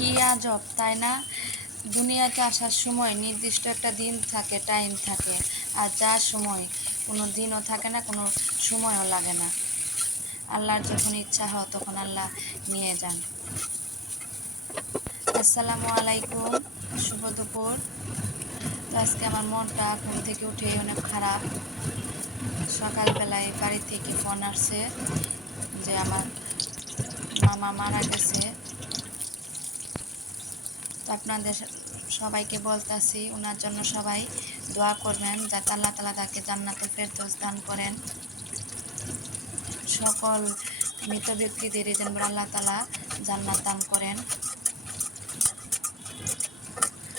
কি আজব তাই না? দুনিয়াতে আসার সময় নির্দিষ্ট একটা দিন থাকে টাইম থাকে। আর যা সময়, কোনো দিনও থাকে না, কোনো সময়ও লাগে না। আল্লাহর যখন ইচ্ছা হয়, তখন আল্লাহ নিয়ে যান। আসসালামু আলাইকুম, শুভ দুপুর। তো আজকে আমার মনটা ঘুম থেকে উঠে অনেক খারাপ। সকালবেলায় বাড়ি থেকে ফোন আসছে যে আমার মামা মারা গেছে। আপনাদের সবাইকে বলতাছি ওনার জন্য সবাই দোয়া করবেন, যাতে আল্লাহ তালা তাকে জান্নাতে ফেরদৌস দান করেন। সকল মৃত ব্যক্তিদের যেন আল্লাহ তালা জান্নাত দান করেন।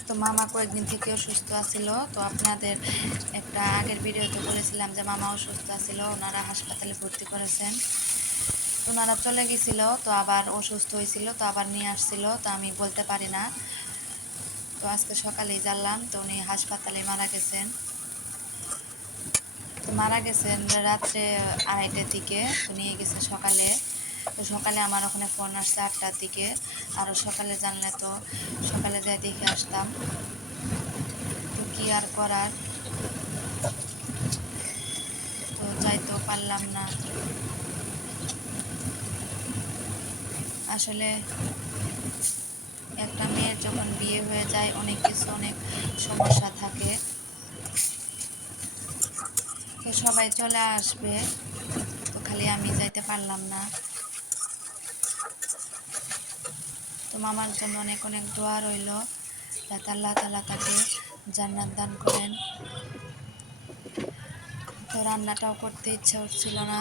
তো মামা কয়েকদিন থেকে অসুস্থ আছিল, তো আপনাদের একটা আগের ভিডিওতে বলেছিলাম যে মামা অসুস্থ আছিল, ওনারা হাসপাতালে ভর্তি করেছেন। ওনারা চলে গেছিল, তো আবার অসুস্থ হয়েছিল, তো আবার নিয়ে আসছিল, তো আমি বলতে পারি না। তো আজকে সকালেই জানলাম তো উনি হাসপাতালে মারা গেছেন। তো মারা গেছেন রাত্রে আড়াইটার দিকে, তো নিয়ে গেছে সকালে। তো সকালে আমার ওখানে ফোন আসছে আটটার দিকে। আরও সকালে জানলে তো সকালে যাই দেখে আসতাম। তো কী আর করার? তো যাইতেও পারলাম না। আসলে বিয়ে হয়ে যায়, অনেক কিছু, অনেক সমস্যা থাকে। তো সবাই চলে আসবে, তো খালি আমি যাইতে পারলাম না। তো মামার জন্য অনেক অনেক দোয়া রইল, যাতে আল্লাহ তালা তাকে জান্নাত দান করেন। তো রান্নাটাও করতে ইচ্ছা হচ্ছিল না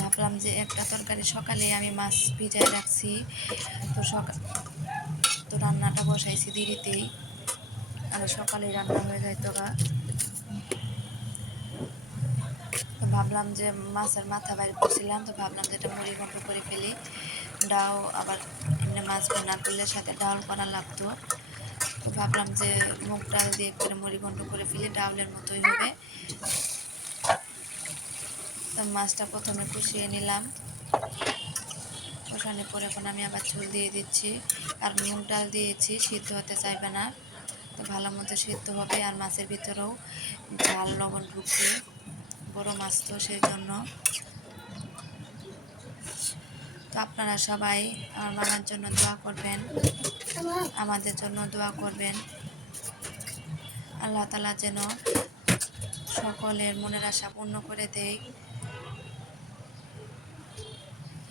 ভাবলাম যে একটা তরকারি সকালে আমি মাছ ভিজায় রাখছি। তো সকাল রান্নাটা বসাইছি দেরিতেই আর সকালেই রান্না হয়ে যায় তো ভাবলাম যে মাছের মাথা বাইরে করছিলাম, তো ভাবলাম যে এটা মুড়ি ঘন্ট করে ফেলি। ডাও আবার এমনি মাছ ভোনা করলে সাথে ডাল করা লাগতো। তো ভাবলাম যে মুগ ডাল দিয়ে করে মুড়ি ঘন্ট করে ফেলি ডাউলের মতোই হবে। তো মাছটা প্রথমে কষিয়ে নিলাম। কষানোর পরে এখন আমি আবার ঝোল দিয়ে দিচ্ছি আর মুগ ডাল দিয়েছি, সিদ্ধ হতে চাইবে না। তো ভালো মতো সিদ্ধ হবে আর মাছের ভিতরেও ঝাল, লবণ ঢুকবে, বড় মাছ তো সেই জন্য। তো আপনারা সবাই আমার মামার জন্য দোয়া করবেন, আমাদের জন্য দোয়া করবেন। আল্লাহ তালা যেন সকলের মনের আশা পূর্ণ করে দেয়।